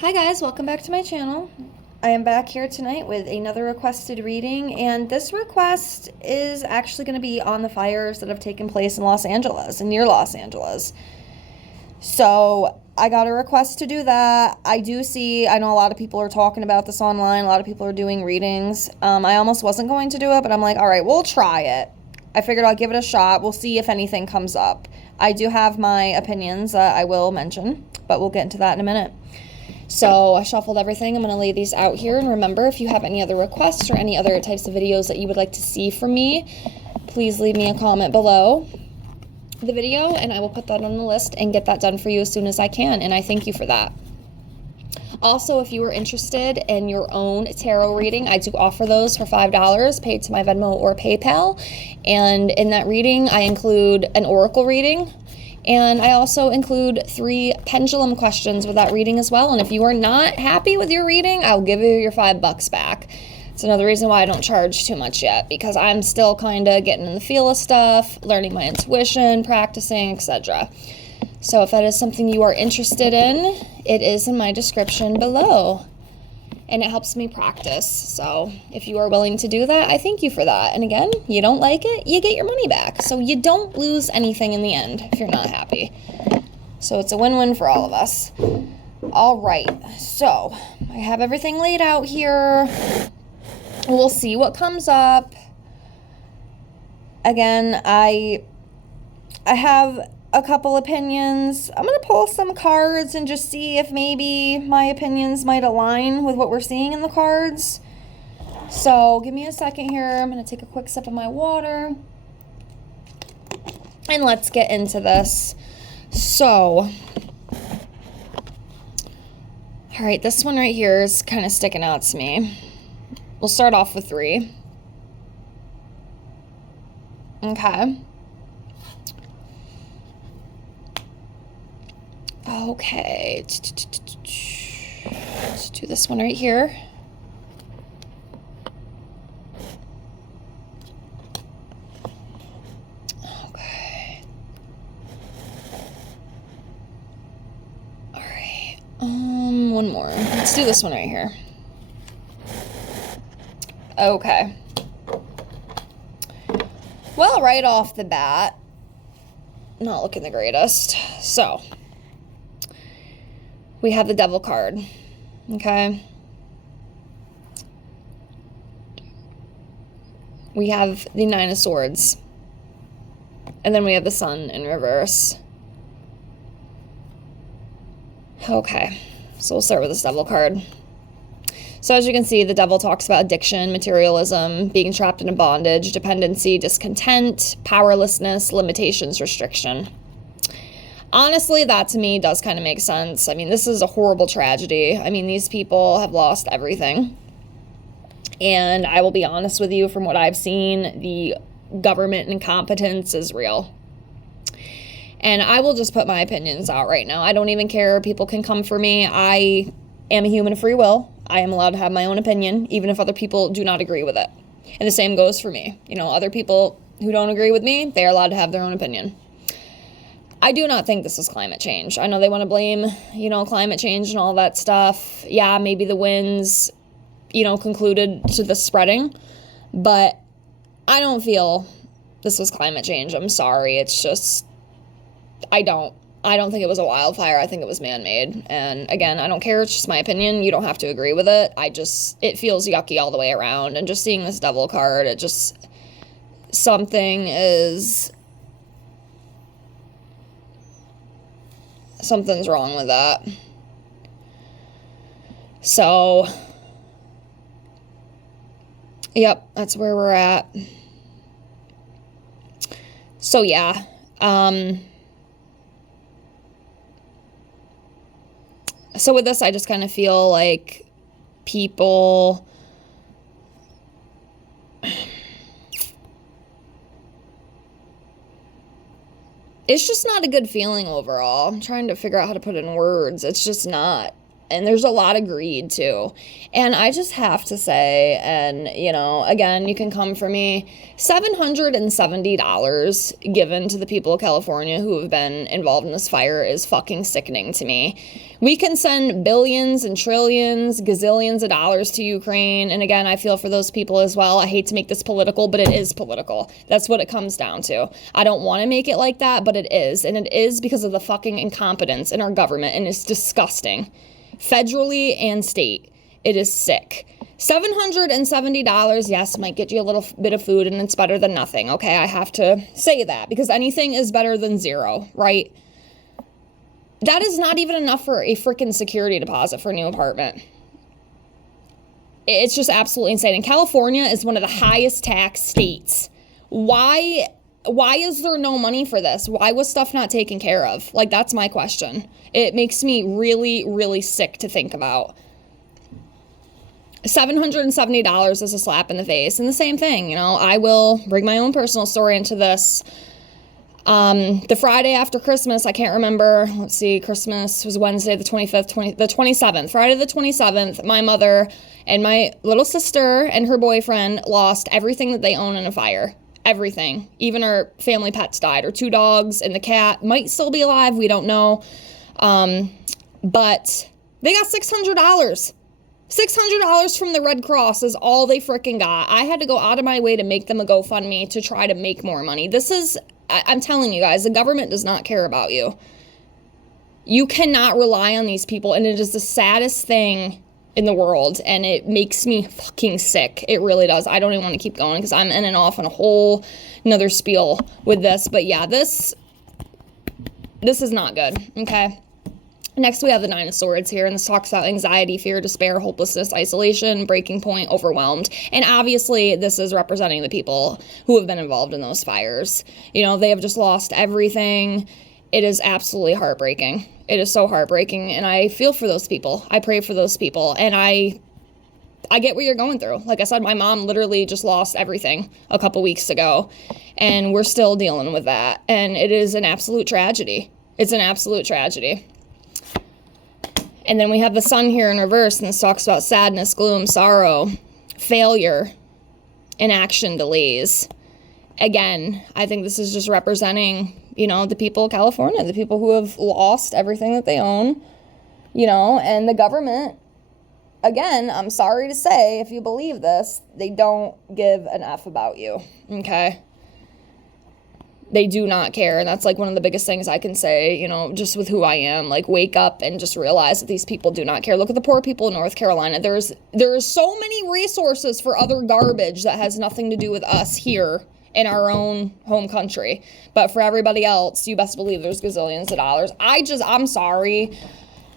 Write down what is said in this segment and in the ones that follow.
Hi guys, welcome back to my channel. I am back here tonight with another requested reading, and this request is actually going to be on the fires that have taken place in Los Angeles and near Los Angeles. So I got a request to do that. I know a lot of people are talking about this online. A lot of people are doing readings. I almost wasn't going to do it, but I'm like, all right, we'll try it. I figured I'll give it a shot. We'll see if anything comes up. I do have my opinions I will mention, but we'll get into that in a minute. So I shuffled everything. I'm going to lay these out here. And remember, if you have any other requests or any other types of videos that you would like to see from me, please leave me a comment below the video and I will put that on the list and get that done for you as soon as I can. And I thank you for that. Also, if you are interested in your own tarot reading, I do offer those for $5 paid to my Venmo or PayPal. And in that reading, I include an oracle reading. And I also include 3 pendulum questions with that reading as well. And if you are not happy with your reading, I'll give you your $5 back. It's another reason why I don't charge too much yet, because I'm still kind of getting in the feel of stuff, learning my intuition, practicing, etc. So if that is something you are interested in, it is in my description below. And it helps me practice. So if you are willing to do that, I thank you for that. And again, you don't like it, you get your money back. So you don't lose anything in the end if you're not happy. So it's a win-win for all of us. All right, so I have everything laid out here. We'll see what comes up. Again, I have a couple opinions. I'm going to pull some cards and just see if maybe my opinions might align with what we're seeing in the cards. So give me a second here. I'm going to take a quick sip of my water. And let's get into this. So, all right, this one right here is kind of sticking out to me. We'll start off with 3. Okay. Okay, let's do this one right here. Okay. All right. One more. Let's do this one right here. Okay. Well, right off the bat, not looking the greatest. So, we have the Devil card, okay? We have the 9 of Swords. And then we have the Sun in reverse. Okay, so we'll start with this Devil card. So as you can see, the Devil talks about addiction, materialism, being trapped in a bondage, dependency, discontent, powerlessness, limitations, restriction. Honestly, that to me does kind of make sense. I mean, this is a horrible tragedy. I mean, these people have lost everything. And I will be honest with you, from what I've seen, the government incompetence is real. And I will just put my opinions out right now. I don't even care. People can come for me. I am a human of free will. I am allowed to have my own opinion, even if other people do not agree with it. And the same goes for me. You know, other people who don't agree with me, they're allowed to have their own opinion. I do not think this is climate change. I know they want to blame, climate change and all that stuff. Yeah, maybe the winds, concluded to the spreading. But I don't feel this was climate change. I'm sorry. It's just, I don't think it was a wildfire. I think it was man-made. And again, I don't care. It's just my opinion. You don't have to agree with it. It feels yucky all the way around. And just seeing this Devil card, something's wrong with that. So, yep, that's where we're at. So, yeah. So with this, I just kind of feel like people... It's just not a good feeling overall. I'm trying to figure out how to put it in words. It's just not. And there's a lot of greed too. And I just have to say, and again, you can come for me, $770 given to the people of California who have been involved in this fire is fucking sickening to me. We can send billions and trillions, gazillions of dollars to Ukraine. And again, I feel for those people as well. I hate to make this political, but it is political. That's what it comes down to. I don't want to make it like that, but it is. And it is because of the fucking incompetence in our government. And it's disgusting. Federally and state. It is sick. $770, yes, might get you a little bit of food, and it's better than nothing, okay? I have to say that, because anything is better than zero, right? That is not even enough for a freaking security deposit for a new apartment. It's just absolutely insane. And California is one of the highest tax states. Why is there no money for this? Why was stuff not taken care of? Like, that's my question. It makes me really, really sick to think about. $770 is a slap in the face. And the same thing, I will bring my own personal story into this. The Friday after Christmas, I can't remember. Let's see, Christmas was Wednesday, the 25th, the 27th. Friday the 27th, my mother and my little sister and her boyfriend lost everything that they own in a fire. Everything. Even our family pets died. Our 2 dogs and the cat might still be alive. We don't know. But they got $600. $600 from the Red Cross is all they freaking got. I had to go out of my way to make them a GoFundMe to try to make more money. I'm telling you guys, the government does not care about you. You cannot rely on these people, and it is the saddest thing in the world, and it makes me fucking sick. It really does. I don't even want to keep going because I'm in and off on a whole another spiel with this. But yeah, this is not good, okay? Next, we have the 9 of Swords here, and this talks about anxiety, fear, despair, hopelessness, isolation, breaking point, overwhelmed. And obviously, this is representing the people who have been involved in those fires. They have just lost everything. It is absolutely heartbreaking. It is so heartbreaking, and I feel for those people. I pray for those people, and I get what you're going through. Like I said, my mom literally just lost everything a couple weeks ago, and we're still dealing with that. And it is an absolute tragedy. It's an absolute tragedy. And then we have the Sun here in reverse, and this talks about sadness, gloom, sorrow, failure, inaction, delays. Again, I think this is just representing, the people of California, the people who have lost everything that they own, and the government. Again, I'm sorry to say, if you believe this, they don't give an F about you, okay? They do not care, and that's like one of the biggest things I can say, just with who I am. Like, wake up and just realize that these people do not care. Look at the poor people in North Carolina. There is so many resources for other garbage that has nothing to do with us here in our own home country. But for everybody else, you best believe there's gazillions of dollars. I'm sorry.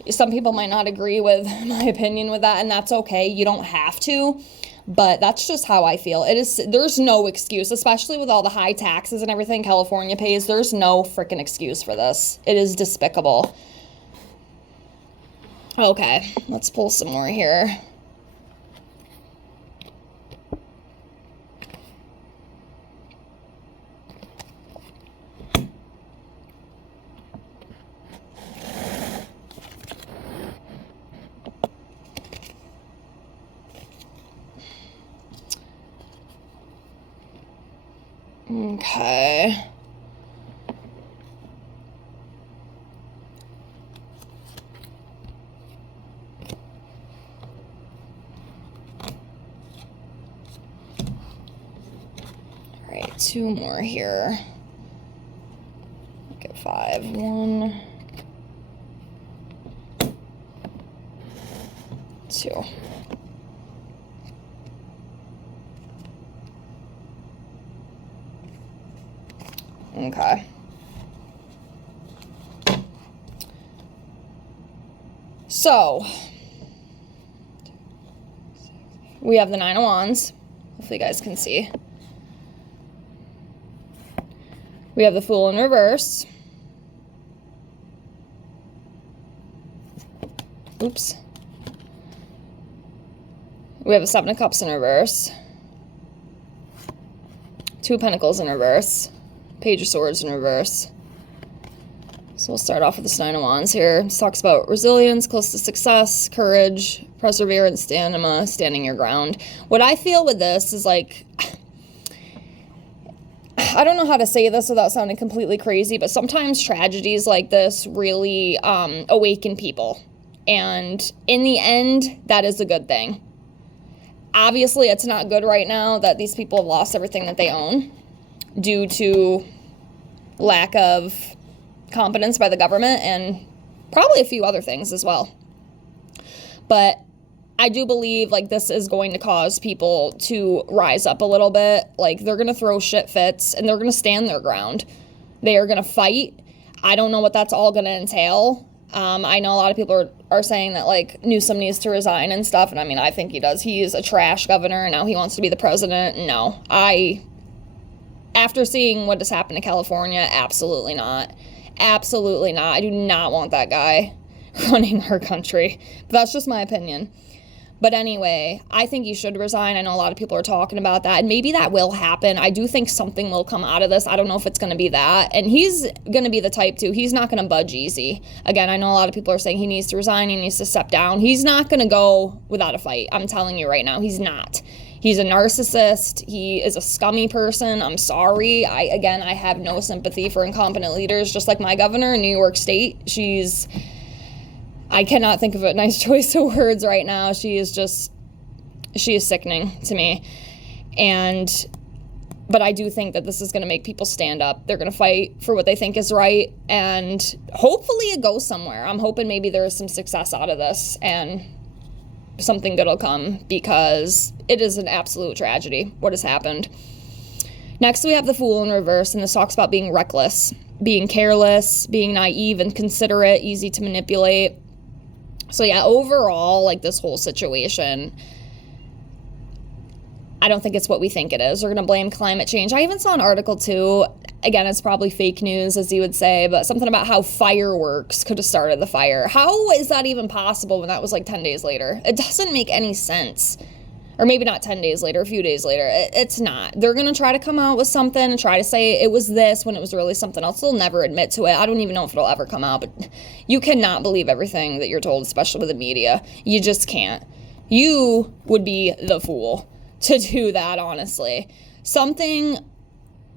Some people might not agree with my opinion with that, and that's okay. You don't have to. But that's just how I feel. There's no excuse, especially with all the high taxes and everything California pays. There's no freaking excuse for this. It is despicable. Okay, let's pull some more here. Okay. All right, 2 more here. Get 5. 1, 2. Okay. So, we have the 9 of Wands. Hopefully you guys can see. We have the Fool in reverse. Oops. We have a 7 of Cups in reverse. 2 of Pentacles in reverse. Page of Swords in reverse. So we'll start off with this Nine of Wands here. This talks about resilience, close to success, courage, perseverance, stamina, standing your ground. What I feel with this is like, I don't know how to say this without sounding completely crazy, but sometimes tragedies like this really awaken people. And in the end, that is a good thing. Obviously, it's not good right now that these people have lost everything that they own due to lack of competence by the government and probably a few other things as well. But I do believe like this is going to cause people to rise up a little bit. Like they're going to throw shit fits and they're going to stand their ground. They are going to fight. I don't know what that's all going to entail. I know a lot of people are saying that like Newsom needs to resign and stuff. And I mean, I think he does. He's a trash governor and now he wants to be the president. No, after seeing what has happened to California, absolutely not. Absolutely not. I do not want that guy running our country. But that's just my opinion. But anyway, I think he should resign. I know a lot of people are talking about that. And maybe that will happen. I do think something will come out of this. I don't know if it's going to be that. And he's going to be the type too. He's not going to budge easy. Again, I know a lot of people are saying he needs to resign. He needs to step down. He's not going to go without a fight. I'm telling you right now, he's not. He's a narcissist. He is a scummy person. I'm sorry. I have no sympathy for incompetent leaders, just like my governor in New York State. I cannot think of a nice choice of words right now. She is sickening to me. But I do think that this is going to make people stand up. They're going to fight for what they think is right. And hopefully it goes somewhere. I'm hoping maybe there is some success out of this and something good will come, because it is an absolute tragedy what has happened. Next, we have the Fool in reverse, and this talks about being reckless, being careless, being naive and considerate, easy to manipulate. So yeah, overall, like this whole situation, I don't think it's what we think it is. We're going to blame climate change. I even saw an article too. Again, it's probably fake news, as you would say, but something about how fireworks could have started the fire. How is that even possible when that was like 10 days later? It doesn't make any sense. Or maybe not 10 days later, a few days later. It's not. They're going to try to come out with something and try to say it was this when it was really something else. They'll never admit to it. I don't even know if it'll ever come out, but you cannot believe everything that you're told, especially with the media. You just can't. You would be the fool to do that, honestly. Something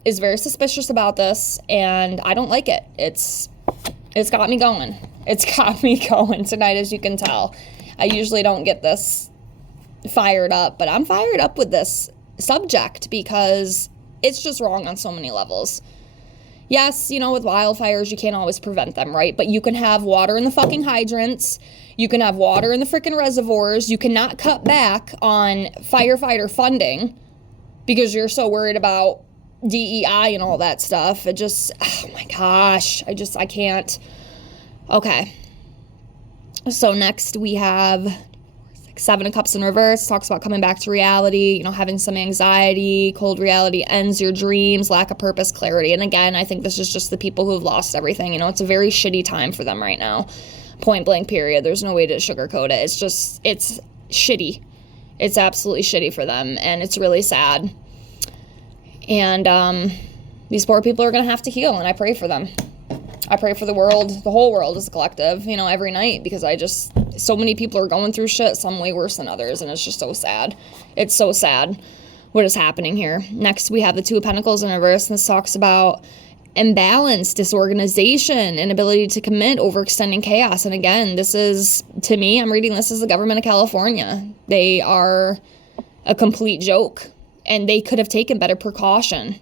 is very suspicious about this, and I don't like it. It's got me going. It's got me going tonight, as you can tell. I usually don't get this fired up, but I'm fired up with this subject because it's just wrong on so many levels. Yes, with wildfires, you can't always prevent them, right? But you can have water in the fucking hydrants. You can have water in the freaking reservoirs. You cannot cut back on firefighter funding because you're so worried about DEI and all that stuff. It just, oh my gosh, I can't. Okay. So next we have Seven of Cups in reverse. Talks about coming back to reality, having some anxiety. Cold reality ends your dreams, lack of purpose, clarity. And again, I think this is just the people who have lost everything. It's a very shitty time for them right now. Point blank period. There's no way to sugarcoat it. It's shitty. It's absolutely shitty for them. And it's really sad. And these poor people are going to have to heal. And I pray for them. I pray for the world, the whole world as a collective, every night, because so many people are going through shit, some way worse than others, and it's just so sad. It's so sad what is happening here. Next, we have the Two of Pentacles in reverse, and this talks about imbalance, disorganization, inability to commit, overextending chaos. And again, this is, to me, I'm reading this as the government of California. They are a complete joke, and they could have taken better precaution.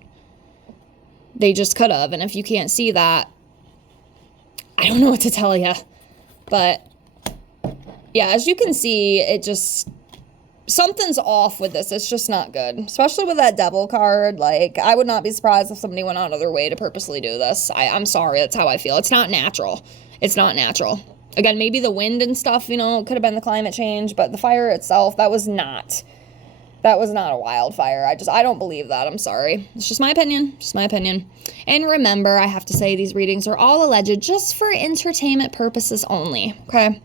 They just could have, and if you can't see that, I don't know what to tell you. But yeah, as you can see, something's off with this. It's just not good, especially with that devil card. Like, I would not be surprised if somebody went out of their way to purposely do this. I'm sorry, that's how I feel. It's not natural. It's not natural. Again, maybe the wind and stuff, could have been the climate change, but the fire itself, that was not a wildfire. I don't believe that. I'm sorry. It's just my opinion. And remember, I have to say these readings are all alleged just for entertainment purposes only. Okay.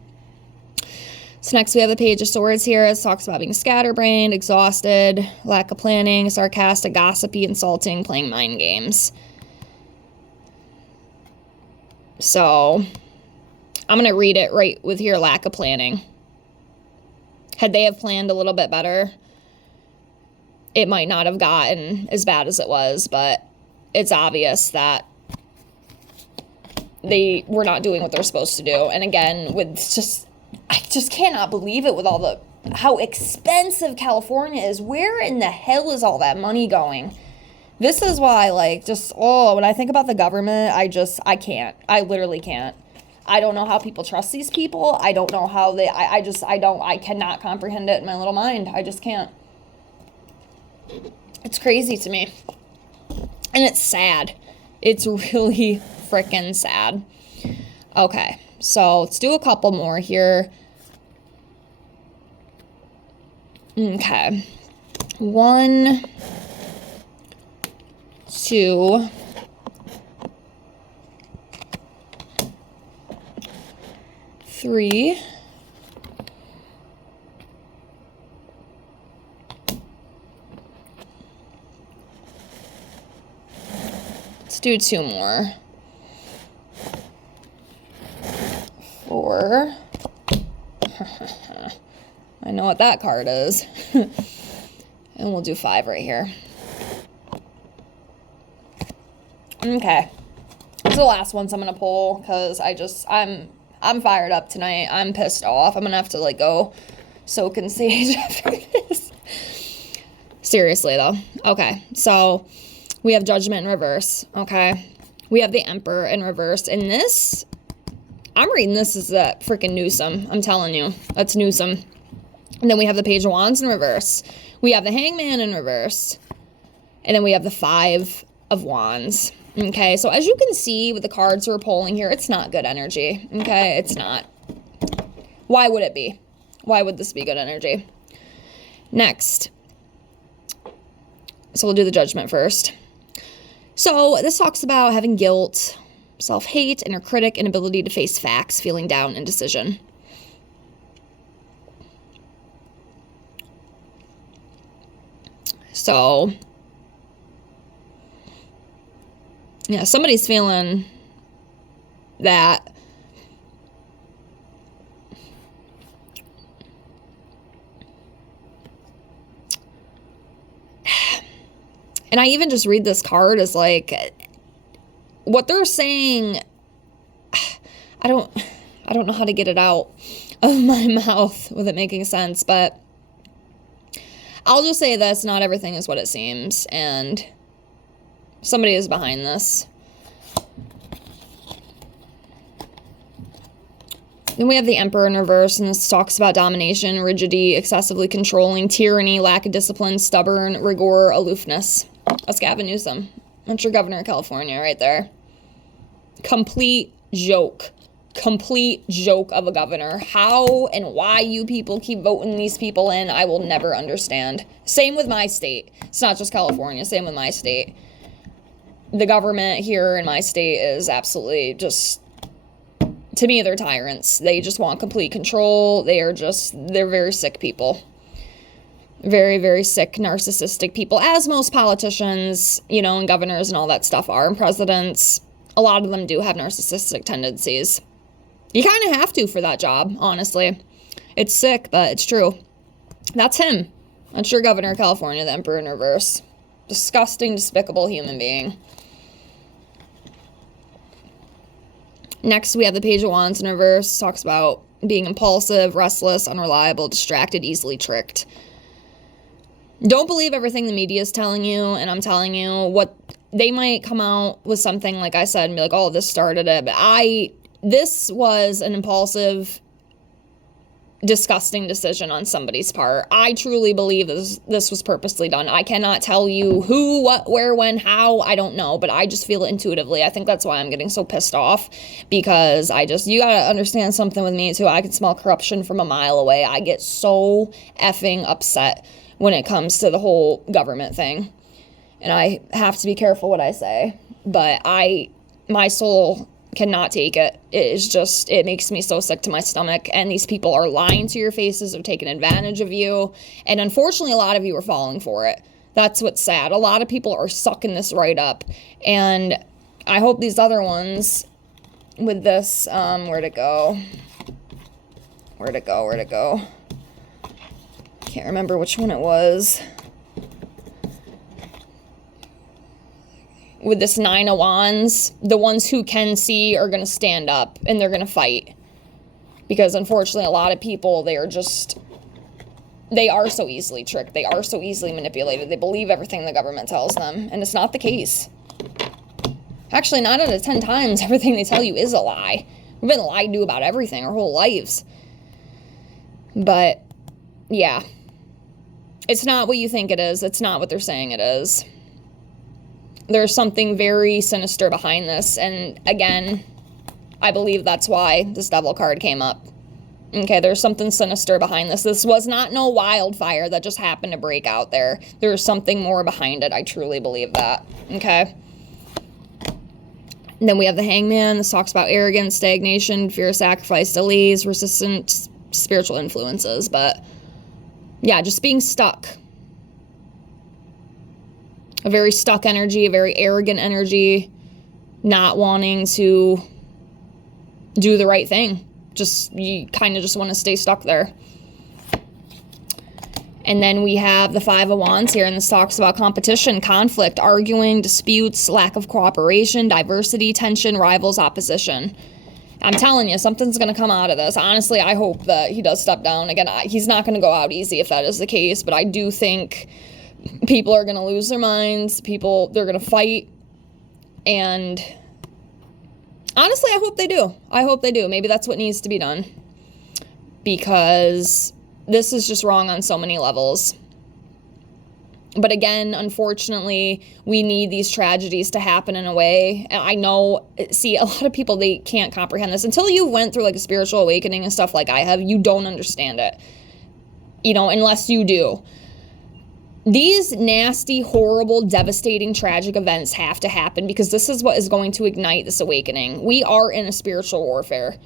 So next we have the Page of Swords here. It talks about being scatterbrained, exhausted, lack of planning, sarcastic, gossipy, insulting, playing mind games. So I'm going to read it right with your lack of planning. Had they have planned a little bit better, it might not have gotten as bad as it was, but it's obvious that they were not doing what they're supposed to do. And again, I just cannot believe it with how expensive California is. Where in the hell is all that money going? This is why, when I think about the government, I can't. I literally can't. I don't know how people trust these people. I don't know how I cannot comprehend it in my little mind. I just can't. It's crazy to me. And it's sad. It's really freaking sad. Okay, so let's do a couple more here. Okay. 1, 2, 3, 2 more. 4. I know what that card is. And we'll do 5 right here. Okay. It's the last ones I'm going to pull because I'm fired up tonight. I'm pissed off. I'm going to have to go soak in sage after this. Seriously though. Okay. So we have Judgment in reverse. Okay. We have the Emperor in reverse. And this, I'm reading this as a freaking Newsom. I'm telling you. That's Newsom. And then we have the Page of Wands in reverse. We have the Hangman in reverse. And then we have the 5 of Wands. Okay, so as you can see with the cards we're pulling here, it's not good energy. Okay, it's not. Why would it be? Why would this be good energy? Next. So we'll do the Judgment first. So this talks about having guilt, self-hate, inner critic, inability to face facts, feeling down, indecision. So, yeah, somebody's feeling that and I even just read this card as what they're saying. I don't know how to get it out of my mouth with it making sense, but I'll just say this, not everything is what it seems, and somebody is behind this. Then we have the Emperor in reverse, and this talks about domination, rigidity, excessively controlling, tyranny, lack of discipline, stubborn, rigor, aloofness. That's Gavin Newsom. That's your governor of California right there. Complete joke. Complete joke of a governor. How and why you people keep voting these people in, I will never understand. Same with my state. It's not just California. Same with my state. The government here in my state is absolutely just, to me, they're tyrants. They just want complete control. They're very sick people. Very, very sick, narcissistic people, as most politicians, and governors and all that stuff are, and presidents. A lot of them do have narcissistic tendencies. You kind of have to for that job, honestly. It's sick, but it's true. That's him. That's your governor of California, the Emperor in reverse. Disgusting, despicable human being. Next, we have the Page of Wands in reverse. Talks about being impulsive, restless, unreliable, distracted, easily tricked. Don't believe everything the media is telling you, and I'm telling you what they might come out with something, like I said, and be like, oh, this started it. But this was an impulsive, disgusting decision on somebody's part. I truly believe this was purposely done. I cannot tell you who, what, where, when, how, I don't know, but I just feel it intuitively. I think that's why I'm getting so pissed off, because you gotta understand something with me too. I can smell corruption from a mile away. I get so effing upset when it comes to the whole government thing, and I have to be careful what I say, but my soul cannot take it. It makes me so sick to my stomach, and these people are lying to your faces, they're taking advantage of you, and unfortunately a lot of you are falling for it. That's what's sad. A lot of people are sucking this right up, and I hope these other ones with this, where'd it go? Where'd it go? Can't remember which one it was. With this 9 of Wands, the ones who can see are going to stand up and they're going to fight. Because unfortunately, a lot of people, they are so easily tricked. They are so easily manipulated. They believe everything the government tells them, and it's not the case. Actually, 9 out of 10 times, everything they tell you is a lie. We've been lied to about everything our whole lives. But, yeah. It's not what you think it is. It's not what they're saying it is. There's something very sinister behind this, and again, I believe that's why this Devil card came up. Okay, there's something sinister behind this. This was not no wildfire that just happened to break out there. There's something more behind it. I truly believe that. Okay? And then we have the Hangman. This talks about arrogance, stagnation, fear of sacrifice, delays, resistant spiritual influences. But, yeah, just being stuck. A very stuck energy, a very arrogant energy, not wanting to do the right thing. You kind of just want to stay stuck there. And then we have the 5 of Wands here, and this talks about competition, conflict, arguing, disputes, lack of cooperation, diversity, tension, rivals, opposition. I'm telling you, something's going to come out of this. Honestly, I hope that he does step down. Again, he's not going to go out easy if that is the case, but I do think people are going to lose their minds. They're going to fight. And honestly, I hope they do. I hope they do. Maybe that's what needs to be done. Because this is just wrong on so many levels. But again, unfortunately, we need these tragedies to happen in a way. And I know, see, a lot of people, they can't comprehend this. Until you went through like a spiritual awakening and stuff like I have, you don't understand it. Unless you do. These nasty, horrible, devastating, tragic events have to happen because this is what is going to ignite this awakening. We are in a spiritual warfare.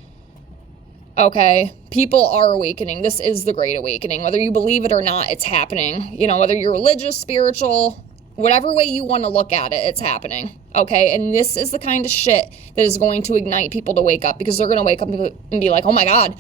Okay? People are awakening. This is the Great Awakening. Whether you believe it or not, it's happening. Whether you're religious, spiritual, whatever way you want to look at it, it's happening. Okay? And this is the kind of shit that is going to ignite people to wake up because they're going to wake up and be like, oh my God,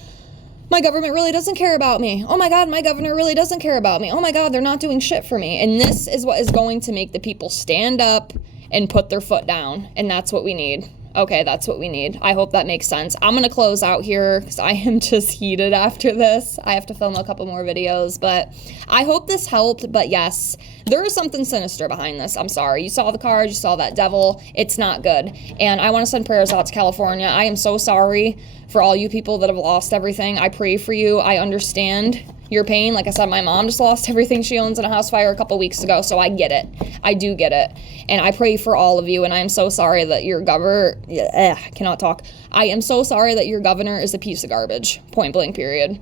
my government really doesn't care about me. Oh my God, my governor really doesn't care about me. Oh my God, they're not doing shit for me. And this is what is going to make the people stand up and put their foot down. And that's what we need. Okay, that's what we need. I hope that makes sense. I'm going to close out here because I am just heated after this. I have to film a couple more videos, but I hope this helped. But yes, there is something sinister behind this. I'm sorry. You saw the card. You saw that devil. It's not good. And I want to send prayers out to California. I am so sorry for all you people that have lost everything. I pray for you. I understand your pain. Like I said, my mom just lost everything she owns in a house fire a couple weeks ago, so I get it. I do get it. And I pray for all of you, and I'm so sorry that your I cannot talk. I am so sorry that your governor is a piece of garbage. Point blank, period.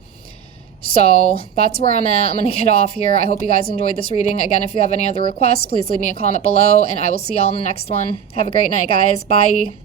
So that's where I'm at. I'm going to get off here. I hope you guys enjoyed this reading. Again, if you have any other requests, please leave me a comment below, and I will see y'all in the next one. Have a great night, guys. Bye.